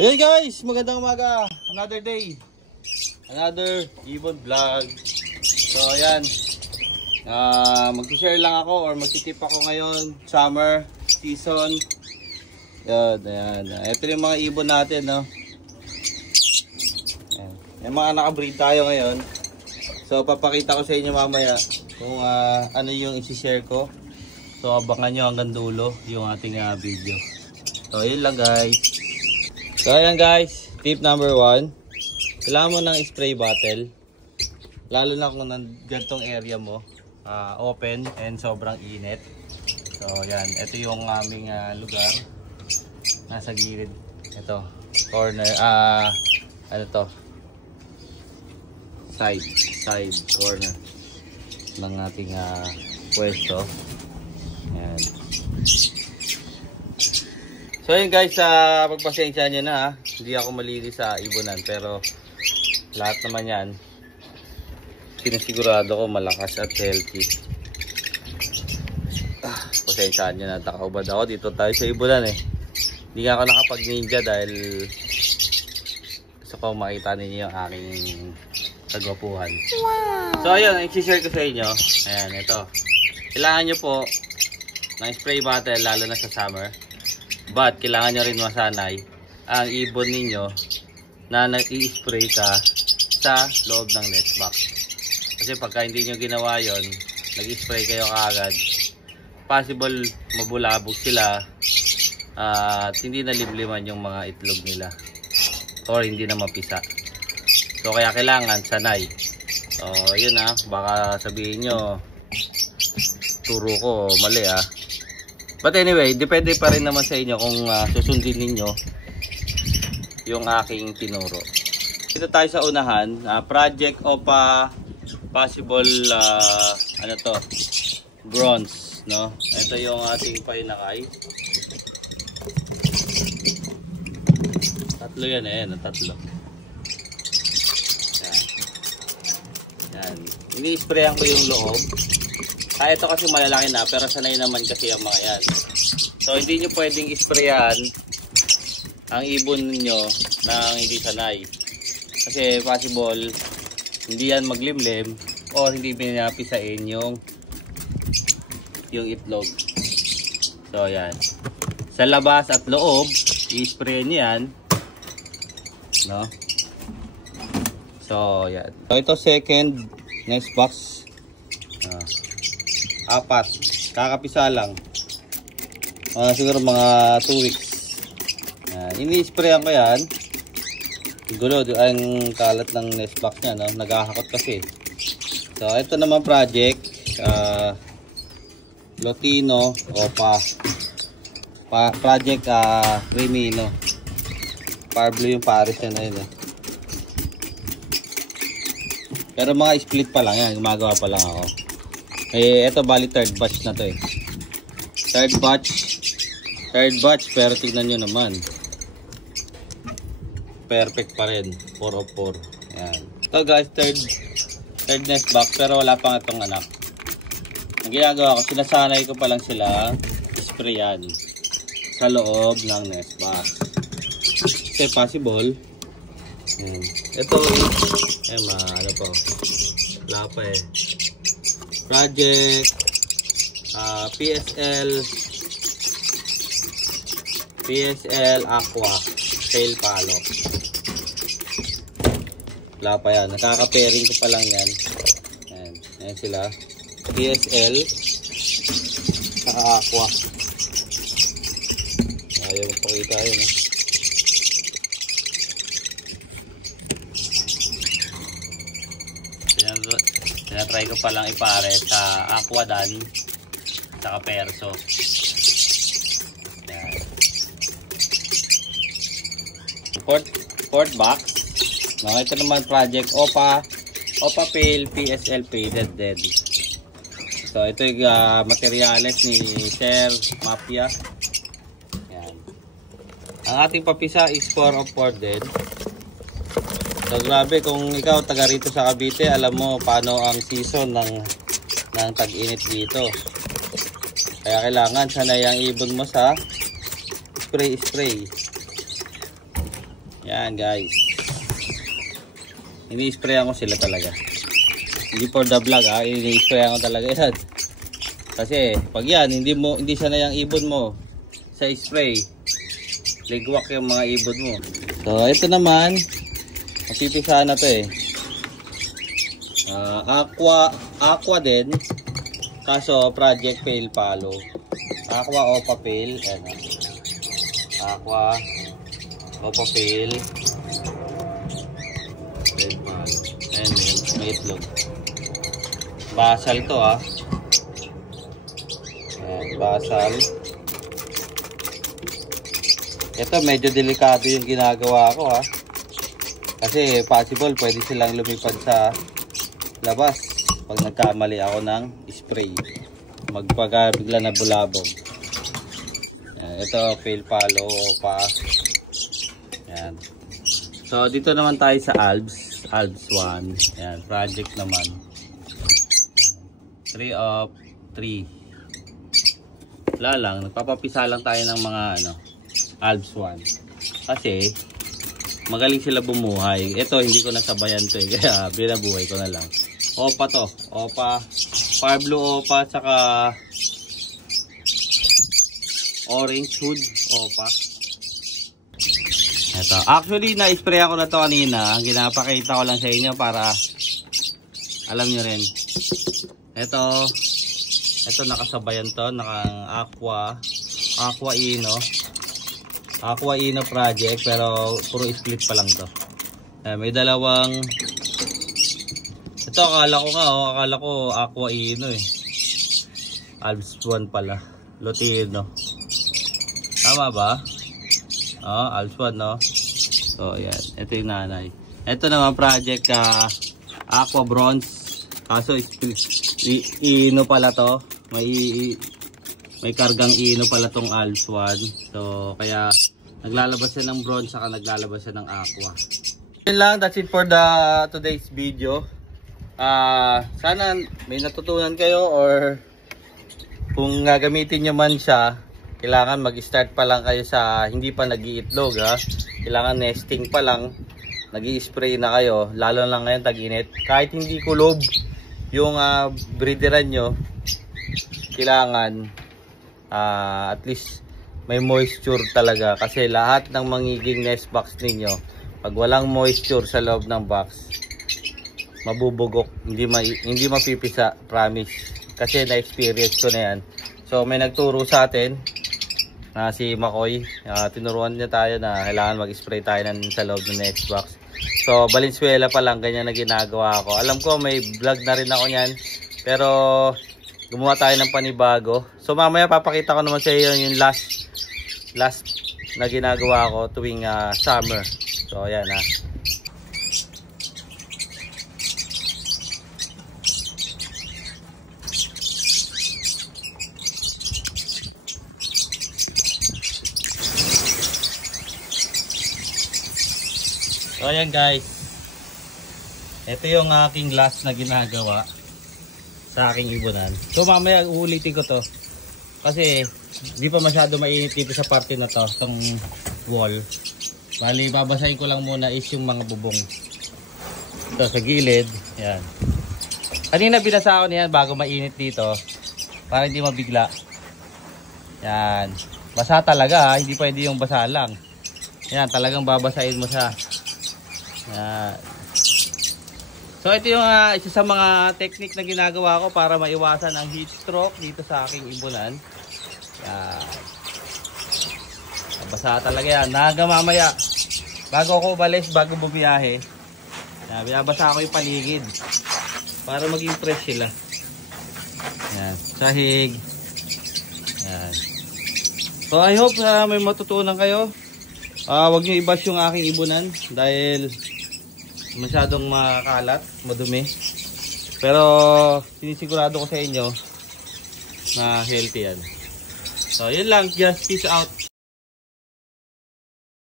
Hey guys, magandang umaga. Another day. Another ibon vlog. So ayan. Mag-share lang ako or magtitip ako ngayon. Summer season. Ayan. Ito yung mga ibon natin, no. Ayan. Yung mga nakabreed tayo ngayon. So papakita ko sa inyo mamaya kung ano yung i-share ko. So abangan nyo hanggang dulo yung ating video. So yun lang guys. So ayan guys, tip number 1. Kailangan mo ng spray bottle. Lalo na kung ganitong area mo, open and sobrang init. So ayan, ito yung aming lugar. Nasa gilid. Ito, corner, ano to? Side corner ng ating pwesto. Ayan. So yun guys, pagpasensya nyo na hindi ako malinis sa ibonan, pero lahat naman yan sinisigurado ko malakas at healthy. Pasensya nyo na, takaubad ako. Dito tayo sa ibonan hindi nga ako nakapag ninja dahil gusto ko makita ninyo yung aking kagwapuhan. Wow. So ayun, i-share ko sa inyo. Ayan, ito. Kailangan nyo po ng spray bottle lalo na sa summer. But kailangan nyo rin masanay ang ibon ninyo na nag-i-spray ka sa loob ng nest box. Kasi pagka hindi nyo ginawa yon, nag-i-spray kayo kaagad, possible mabulabog sila at hindi nalibliman yung mga itlog nila or hindi na mapisa. So kaya kailangan sanay. So yun baka sabihin nyo turo ko mali But anyway, depende pa rin naman sa inyo kung susundin ninyo yung aking tinuro. Dito tayo sa unahan, project o possible bronze, no? Ito yung ating painakay. Tatlo yan tatlo. Yan. Ini-sprayan ko yung loob. Ito kasi malalaki na, pero sanay naman kasi ang mga yan. So hindi nyo pwedeng isprayan ang ibon niyo nang hindi sanay. Kasi possible hindi yan maglimlim o hindi pinapisain yung itlog. So yan. Sa labas at loob, i-sprayan yan. No? So yan. So ito second nest box. 4. Kakapisa lang. Siguro mga 2 weeks. Ini-sprayan ko yan. Gulo ang kalat ng nest box niya, no? Naghahakot kasi. So ito naman project Lotino Opa. Project Remino. Parblo yung pares niya na yun. Pero mga split pa lang yan. Gumagawa pa lang ako. Ito bali third batch na to Third batch pero tignan nyo naman. Perfect pa rin. 4 of 4. Ayan. So guys, third nest box pero wala pa nga itong anak. Ang ginagawa ko, sinasanay ko pa lang sila sprayan sa loob ng nest box. Kasi possible. Ito ano po. Wala pa project PSL Aqua Tail Palo. Wala pa yan, nakaka-pairing ko pa lang yan. Ayan sila, PSL Aqua. Ayaw magpakita yun Tinatry ko palang ipare sa Aquadan saka Perso. Yan. Fourth box. Ito naman project Opa Pale PSL Faded Dead. So ito yung materyales ni Sir Mafia. Yan. Ang ating papisa is 4 of 4 dead. So grabe, kung ikaw taga rito sa Cavite, alam mo paano ang season ng tag-init dito. Kaya kailangan sanay ang ibon mo sa spray. Yan guys. Ini-sprayan ko sila talaga. Hindi for the vlog ha, ini-sprayan ko talaga yan. Kasi pag yan, hindi sana yung ibon mo sa spray. Ligwak yung mga ibon mo. So ito naman, mapipisa na to eh. Aqua din. Kaso project fail palo. Aqua opa fail. Ayan. Aqua opa fail. Fail palo. Ayan, may itlog. Basal to ah. Ayan, basal. Ito medyo delikado yung ginagawa ko ha. Kasi possible pwede silang lumipad sa labas pag nagkamali ako ng spray. Magpaka bigla na bulabog. Ito fail palo pa. Yan. So dito naman tayo sa Alps 1. Yan, project naman. 3 of 3. Wala lang, nagpapapisa lang tayo ng mga Alps 1. Kasi magaling sila bumuhay. Ito hindi ko nasabayan to eh. Kaya binabuhay ko na lang. Opa to. Opa. Fire blue opa. Saka orange hood opa. Ito. Actually na-spray ako na to kanina. Ginapakita ko lang sa inyo para alam nyo rin. Ito nakasabayan to. Aqua Ino project pero puro split pa lang to. May dalawang. Ito akala ko Aqua Ino eh. Alps 1 pala. Lutino. Tama ba? Alps 1 no. So yan, ito yung nanay. Ito naman project Aqua Bronze. Kaso Ino pala to. May kargang Ino pala tong Alps 1. So kaya naglalabas siya ng bronze saka naglalabas siya ng aqua. Yun lang, that's it for today's video. Sana may natutunan kayo or kung gagamitin nyo man siya, kailangan mag-start pa lang kayo sa hindi pa nag-iitlog ha. Kailangan nesting pa lang, nag-i-spray na kayo, lalo lang ngayon tag-init. Kahit hindi kulob yung breederan nyo, kailangan at least may moisture talaga kasi lahat ng mangiging nest box ninyo pag walang moisture sa loob ng box mabubugok, hindi mapipisa, promise, kasi na-experience ko na yan. So may nagturo sa atin si Makoy, tinuruan niya tayo na kailangan mag-spray tayo sa loob ng nest box. So Valenzuela pa lang ganyan na ginagawa ko. Alam ko may vlog na rin ako niyan pero gumawa tayo ng panibago. So mamaya papakita ko naman sa iyo yung last na ginagawa ko tuwing summer. So ayan ha. So ayan guys. Ito yung aking last na ginagawa sa aking ibunan. So mamaya uulitin ko to kasi di pa masyado mainit dito sa parte na to, itong wall. Bali babasahin ko lang muna is yung mga bubong ito sa gilid. Yan, kanina binasa ko niyan bago mainit dito para hindi mabigla. Yan, basa talaga ha? Hindi pwede yung basa lang. Yan, talagang babasahin mo siya. Yan. So ito yung isa sa mga technique na ginagawa ko para maiwasan ang heat stroke dito sa aking ibunan. Yan. Basa talaga yan. Naga mamaya, bago ako umalis, bago bumiyahe, binabasa ko yung paligid para maging fresh sila. Yan. Sahig. Yan. So I hope may matutunan kayo. Huwag nyo i-bash yung aking ibunan dahil masyadong makalat, madumi. Pero sinisigurado ko sa inyo na healthy yan. So yun lang, just peace out.